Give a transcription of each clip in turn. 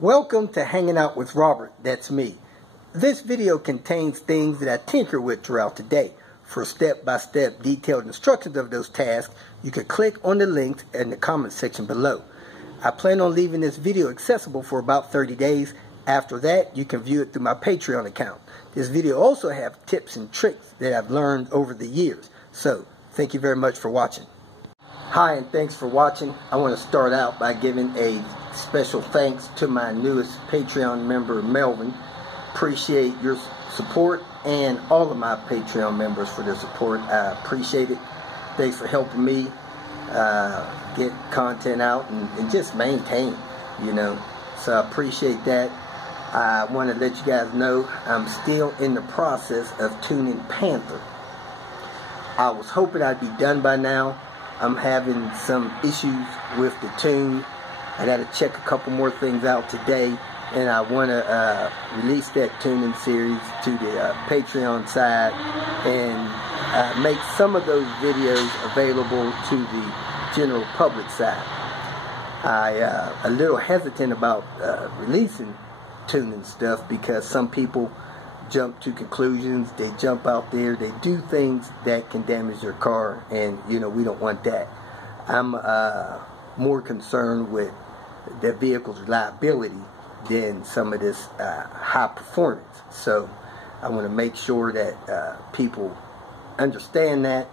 Welcome to Hanging Out with Robert, that's me. This video contains things that I tinker with throughout the day. For step-by-step detailed instructions of those tasks, you can click on the links in the comment section below. I plan on leaving this video accessible for about 30 days. After that, you can view it through my Patreon account. This video also has tips and tricks that I've learned over the years. So, thank you very much for watching. Hi, and thanks for watching. I want to start out by giving a special thanks to my newest Patreon member, Melvin. Appreciate your support and all of my Patreon members for their support. I appreciate it. Thanks for helping me get content out and just maintain, So I appreciate that. I want to let you guys know I'm still in the process of tuning Panther. I was hoping I'd be done by now. I'm having some issues with the tune. I got to check a couple more things out today, and I want to release that tuning series to the Patreon side and make some of those videos available to the general public side. I'm a little hesitant about releasing tuning stuff because some people jump to conclusions, they jump out there, they do things that can damage your car, and we don't want that. I'm more concerned with the vehicle's reliability than some of this high performance. So I want to make sure that people understand that,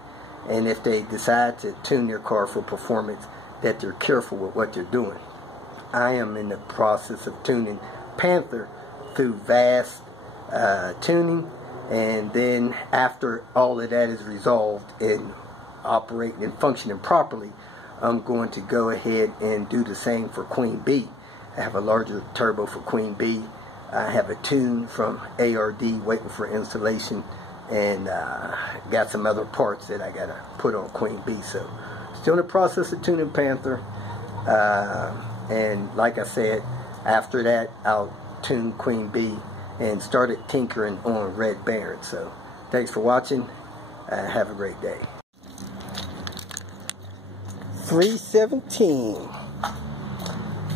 and if they decide to tune their car for performance, that they're careful with what they're doing. I am in the process of tuning Panther through Vast tuning, and then after all of that is resolved and operating and functioning properly, I'm going to go ahead and do the same for Queen Bee. I have a larger turbo for Queen Bee. I have a tune from ARD waiting for installation, and got some other parts that I gotta put on Queen Bee. So still in the process of tuning Panther, and like I said, after that I'll tune Queen Bee and started tinkering on Red Baron. So thanks for watching, and have a great day. 3:17. I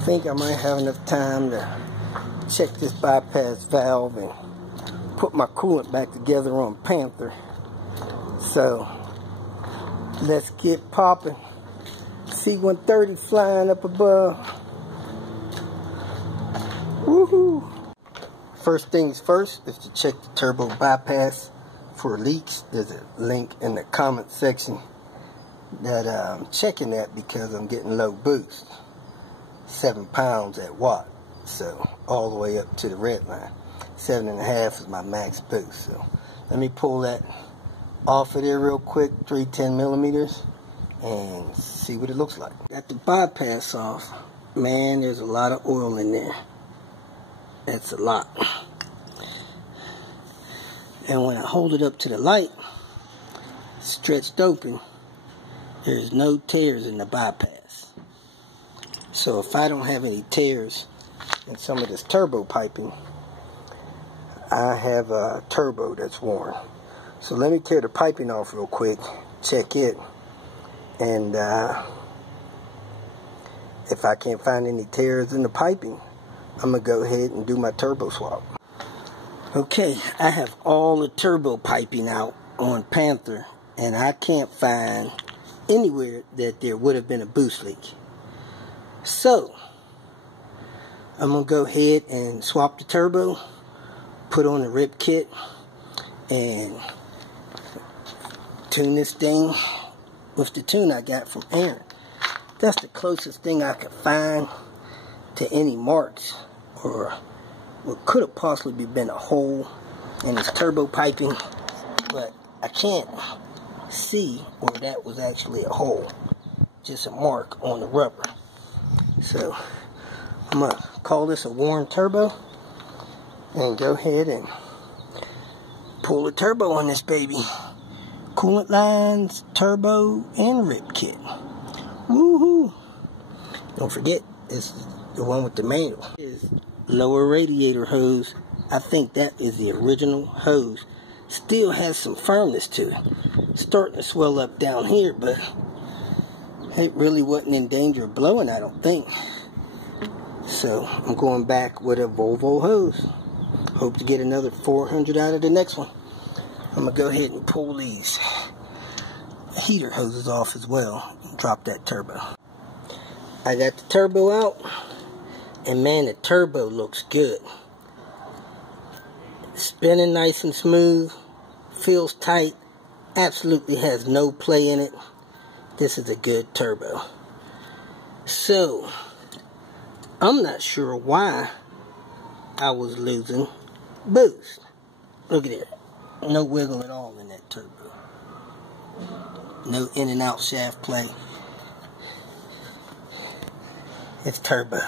think I might have enough time to check this bypass valve and put my coolant back together on Panther. So let's get popping. C-130 flying up above. Woohoo! First things first is to check the turbo bypass for leaks. There's a link in the comment section that I'm checking that because I'm getting low boost. 7 pounds at watt. So all the way up to the red line. 7.5 is my max boost. So let me pull that off of there real quick, 310 millimeters, and see what it looks like. Got the bypass off. Man, there's a lot of oil in there. That's a lot. And when I hold it up to the light, stretched open, there's no tears in the bypass. So if I don't have any tears in some of this turbo piping, I have a turbo that's worn. So let me tear the piping off real quick, check it, and if I can't find any tears in the piping, I'm going to go ahead and do my turbo swap. Okay, I have all the turbo piping out on Panther, and I can't find anywhere that there would have been a boost leak. So, I'm going to go ahead and swap the turbo, put on the rip kit, and tune this thing with the tune I got from Aaron. That's the closest thing I could find to any marks or what could have possibly been a hole in his turbo piping, but I can't see where that was actually a hole, just a mark on the rubber. So I'm gonna call this a worn turbo and go ahead and pull the turbo on this baby. Coolant lines, turbo, and rip kit. Woohoo! Don't forget, it's the one with the manual. Is lower radiator hose. I think that is the original hose. Still has some firmness to it. It's starting to swell up down here, but it really wasn't in danger of blowing, I don't think. So I'm going back with a Volvo hose. Hope to get another 400 out of the next one. I'm going to go ahead and pull these heater hoses off as well and drop that turbo. I got the turbo out, and man, the turbo looks good. Spinning nice and smooth, feels tight, absolutely has no play in it. This is a good turbo. So, I'm not sure why I was losing boost. Look at it. No wiggle at all in that turbo. No in and out shaft play. This turbo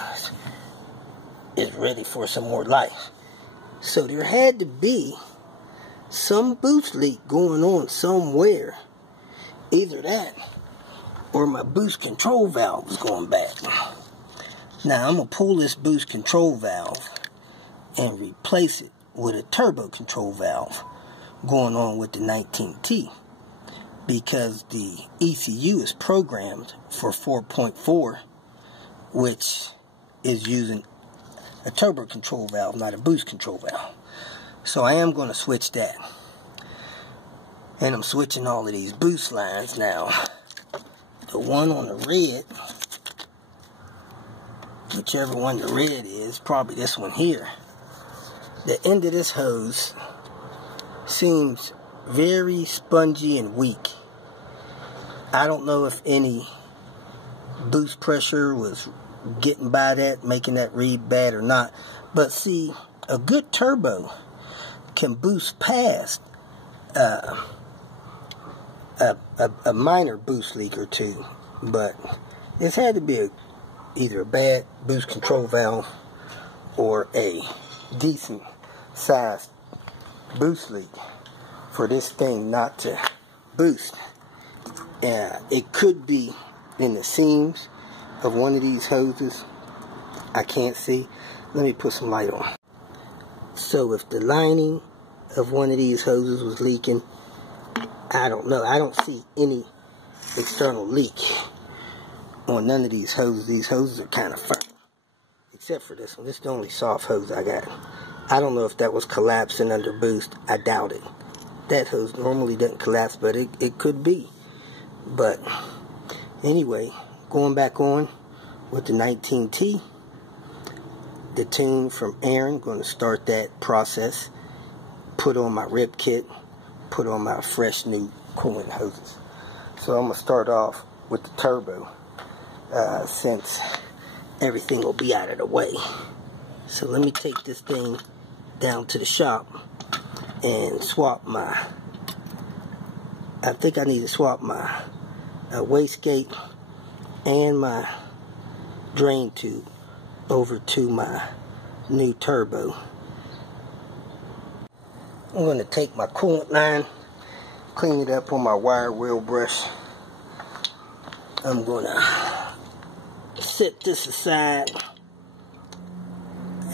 is ready for some more life. So there had to be some boost leak going on somewhere. Either that or my boost control valve is going bad. Now I'm going to pull this boost control valve and replace it with a turbo control valve going on with the 19T, because the ECU is programmed for 4.4, which is using a turbo control valve, not a boost control valve. So I am going to switch that. And I'm switching all of these boost lines now. The one on the red, whichever one the red is, probably this one here. The end of this hose seems very spongy and weak. I don't know if any boost pressure was getting by that, making that read bad or not. But see, a good turbo can boost past a minor boost leak or two. But it's had to be either a bad boost control valve or a decent sized boost leak for this thing not to boost. It could be in the seams of one of these hoses. I can't see. Let me put some light on. So if the lining of one of these hoses was leaking, I don't know. I don't see any external leak on none of these hoses. These hoses are kind of firm, except for this one. This is the only soft hose I got. I don't know if that was collapsing under boost. I doubt it. That hose normally doesn't collapse, but it could be. But anyway, going back on with the 19T, the tune from Aaron, going to start that process, put on my rip kit, put on my fresh new coolant hoses. So I'm going to start off with the turbo, since everything will be out of the way. So let me take this thing down to the shop and swap my, I think I need to swap my wastegate and my drain tube over to my new turbo. I'm going to take my coolant line, clean it up on my wire wheel brush. I'm going to set this aside,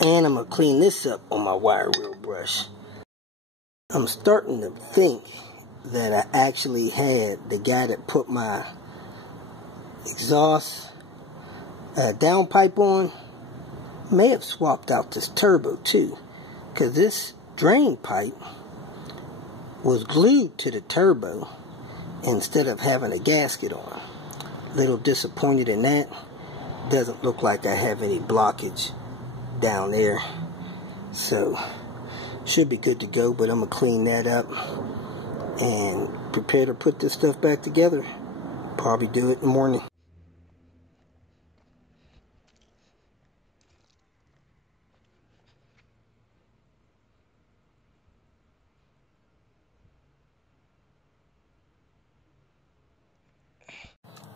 and I'm going to clean this up on my wire wheel brush. I'm starting to think that I actually had the guy that put my exhaust downpipe on may have swapped out this turbo too, because this drain pipe was glued to the turbo instead of having a gasket on. Little disappointed in that. Doesn't look like I have any blockage down there, so should be good to go. But I'm gonna clean that up and prepare to put this stuff back together. Probably do it in the morning.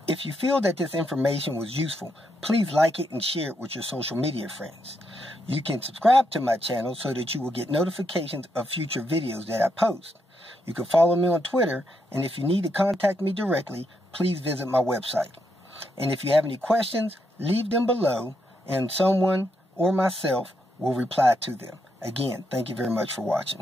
If you feel that this information was useful, please like it and share it with your social media friends. You can subscribe to my channel so that you will get notifications of future videos that I post. You can follow me on Twitter, and if you need to contact me directly, please visit my website. And if you have any questions, leave them below, and someone or myself will reply to them. Again, thank you very much for watching.